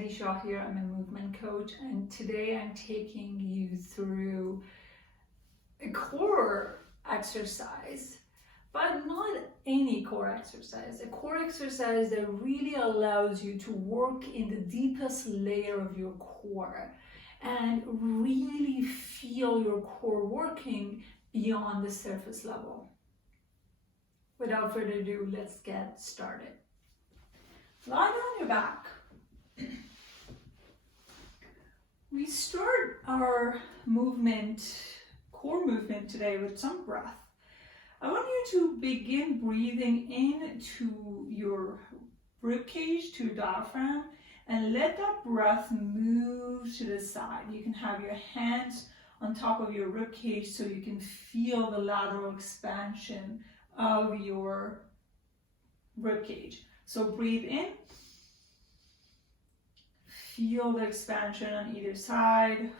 Heidi Shaw here. I'm a movement coach, and today I'm taking you through a core exercise, but not any core exercise. A core exercise that really allows you to work in the deepest layer of your core and really feel your core working beyond the surface level. Without further ado, let's get started. Lie on your back. We start our core movement today with some breath. I want you to begin breathing into your ribcage, to your diaphragm, and let that breath move to the side. You can have your hands on top of your ribcage so you can feel the lateral expansion of your ribcage. So breathe in. Feel the expansion on either side.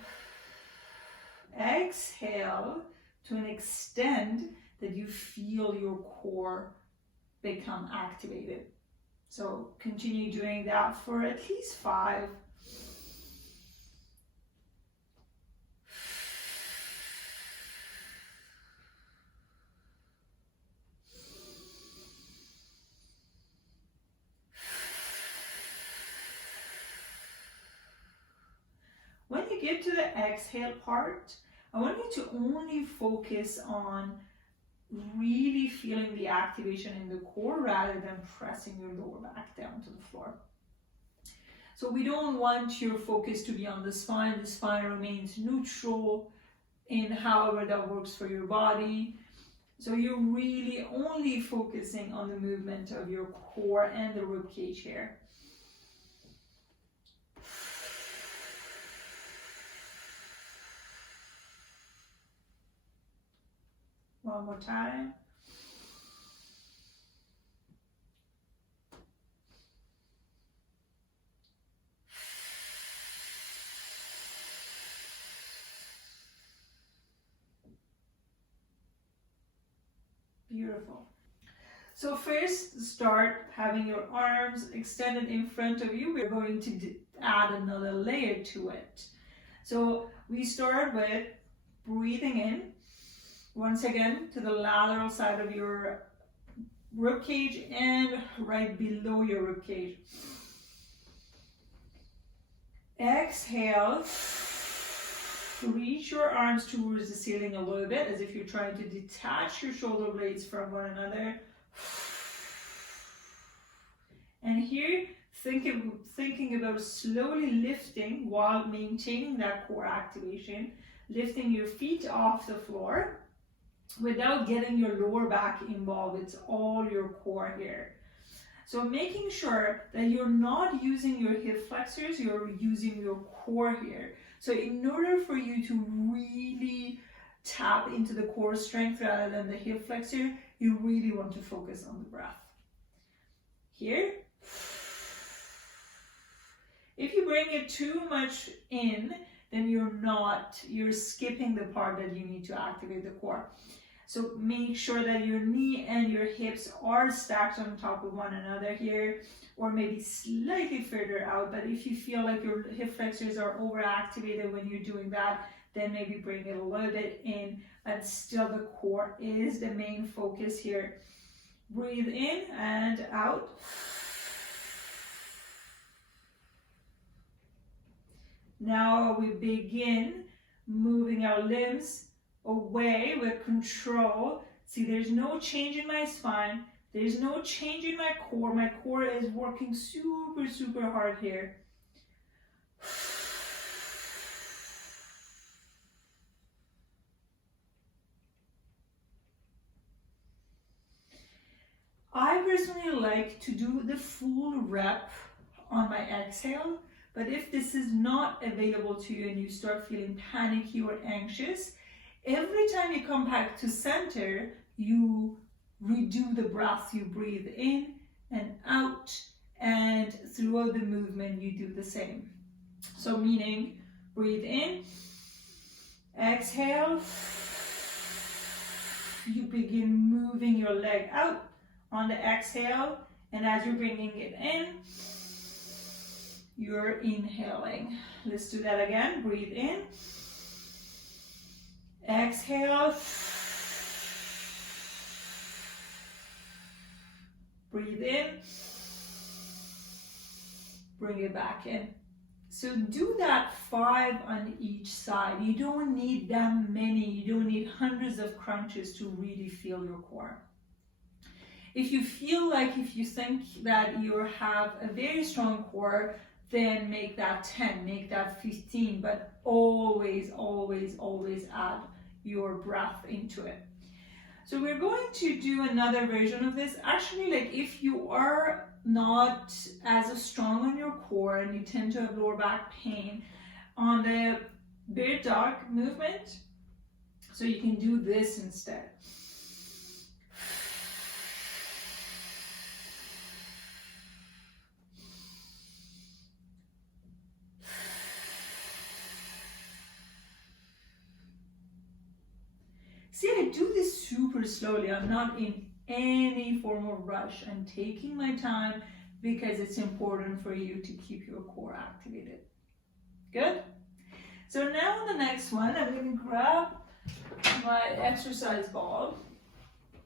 Exhale to an extent that you feel your core become activated. So continue doing that for at least 5. When you get to the exhale part, I want you to only focus on really feeling the activation in the core rather than pressing your lower back down to the floor. So we don't want your focus to be on the spine. The spine remains neutral in however that works for your body. So you're really only focusing on the movement of your core and the ribcage here. One more time. Beautiful. So first, start having your arms extended in front of you. We're going to add another layer to it. So we start with breathing in. Once again, to the lateral side of your ribcage and right below your ribcage. Exhale. Reach your arms towards the ceiling a little bit as if you're trying to detach your shoulder blades from one another. And here, thinking about slowly lifting while maintaining that core activation, lifting your feet off the floor without getting your lower back involved. It's all your core here. So making sure that you're not using your hip flexors, you're using your core here. So in order for you to really tap into the core strength rather than the hip flexor, you really want to focus on the breath. Here. If you bring it too much in, then you're skipping the part that you need to activate the core. So make sure that your knee and your hips are stacked on top of one another here, or maybe slightly further out. But if you feel like your hip flexors are overactivated when you're doing that, then maybe bring it a little bit in, but still the core is the main focus here. Breathe in and out. Now we begin moving our limbs away with control. See, there's no change in my spine. There's no change in my core. My core is working super, super hard here. I personally like to do the full rep on my exhale, but if this is not available to you and you start feeling panicky or anxious, every time you come back to center, you redo the breath. You breathe in and out, and throughout the movement, you do the same. So meaning, breathe in, exhale, you begin moving your leg out on the exhale, and as you're bringing it in, you're inhaling. Let's do that again. Breathe in. Exhale. Breathe in. Bring it back in. So do that 5 on each side. You don't need that many. You don't need hundreds of crunches to really feel your core. If you think that you have a very strong core, then make that 10, make that 15, but always, always, always add your breath into it. So we're going to do another version of this. Actually, like if you are not as strong on your core and you tend to have lower back pain, on the bear dog movement, so you can do this instead. See, I do this super slowly. I'm not in any form of rush. I'm taking my time because it's important for you to keep your core activated. Good? So now on the next one, I'm going to grab my exercise ball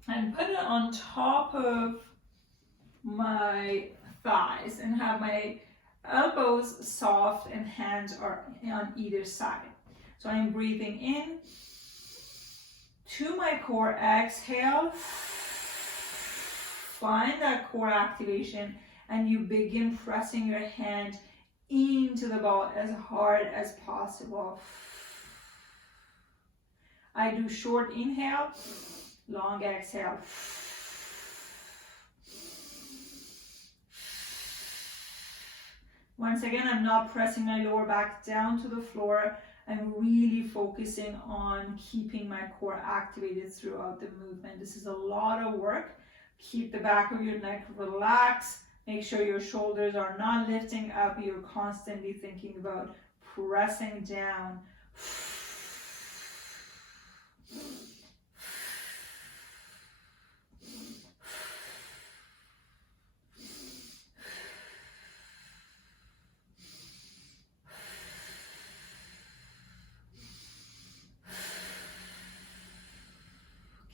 and put it on top of my thighs and have my elbows soft and hands are on either side. So I'm breathing in to my core. Exhale, find that core activation, and you begin pressing your hand into the ball as hard as possible. I do short inhale, long exhale. Once again, I'm not pressing my lower back down to the floor. I'm really focusing on keeping my core activated throughout the movement. This is a lot of work. Keep the back of your neck relaxed. Make sure your shoulders are not lifting up. You're constantly thinking about pressing down.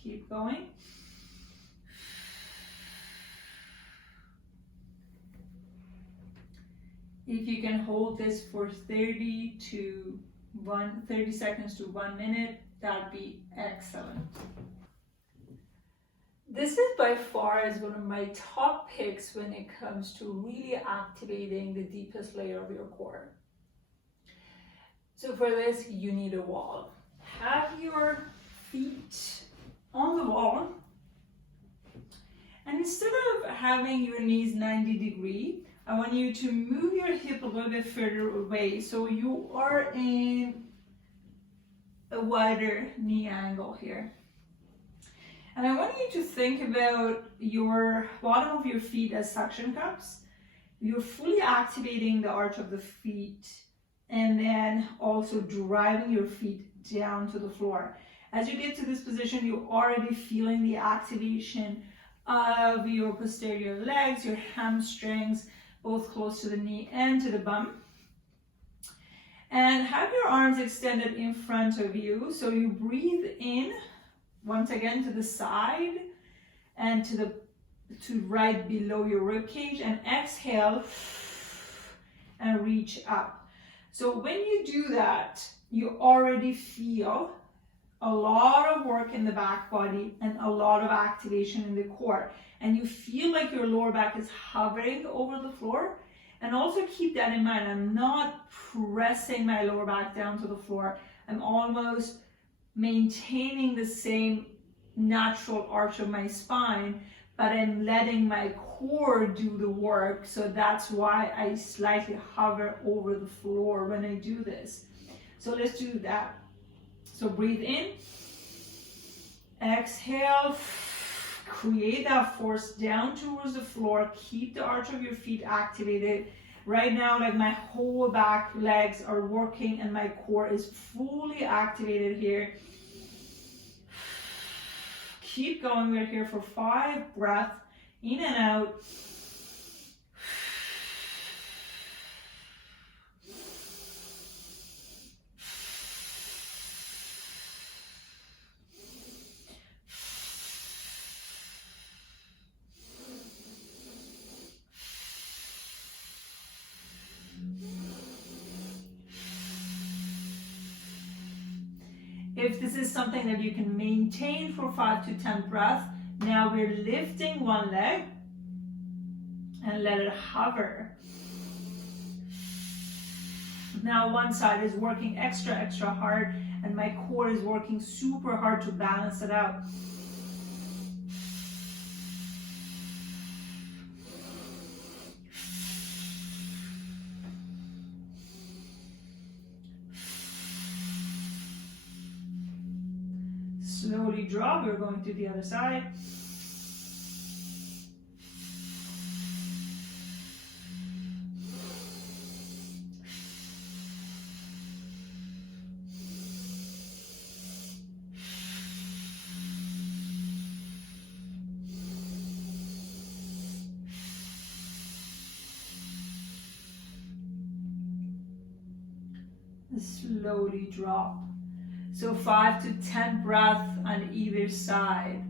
Keep going. If you can hold this for 30 seconds to 1 minute, that'd be excellent. This is by far is one of my top picks when it comes to really activating the deepest layer of your core. So for this, you need a wall. Have your feet on the wall, and instead of having your knees 90 degrees, I want you to move your hip a little bit further away so you are in a wider knee angle here. And I want you to think about your bottom of your feet as suction cups. You're fully activating the arch of the feet and then also driving your feet down to the floor. As you get to this position, you're already feeling the activation of your posterior legs, your hamstrings, both close to the knee and to the bum. And have your arms extended in front of you. So you breathe in, once again, to the side and to right below your rib cage, and exhale and reach up. So when you do that, you already feel a lot of work in the back body and a lot of activation in the core. And you feel like your lower back is hovering over the floor. And also keep that in mind. I'm not pressing my lower back down to the floor. I'm almost maintaining the same natural arch of my spine, but I'm letting my core do the work. So that's why I slightly hover over the floor when I do this. So let's do that. So breathe in, exhale, create that force down towards the floor. Keep the arch of your feet activated. Right now, like my whole back legs are working and my core is fully activated here. Keep going. We're here for 5 breaths, in and out. If this is something that you can maintain for 5 to 10 breaths, now we're lifting one leg and let it hover. Now one side is working extra hard and my core is working super hard to balance it out. Slowly drop, we're going to the other side. Slowly drop. So 5 to 10 breaths on either side.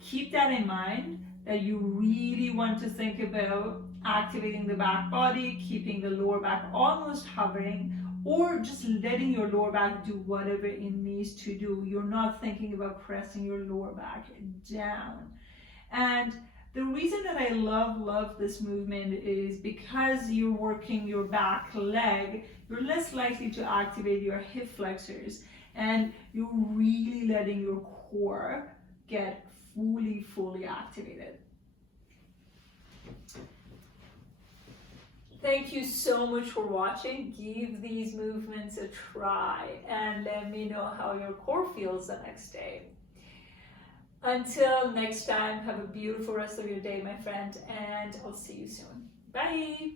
Keep that in mind, that you really want to think about activating the back body, keeping the lower back almost hovering, or just letting your lower back do whatever it needs to do. You're not thinking about pressing your lower back down. And the reason that I love this movement is because you're working your back leg, you're less likely to activate your hip flexors, and you're really letting your core get fully activated. Thank you so much for watching. Give these movements a try and let me know how your core feels the next day. Until next time, have a beautiful rest of your day, my friend, and I'll see you soon. Bye!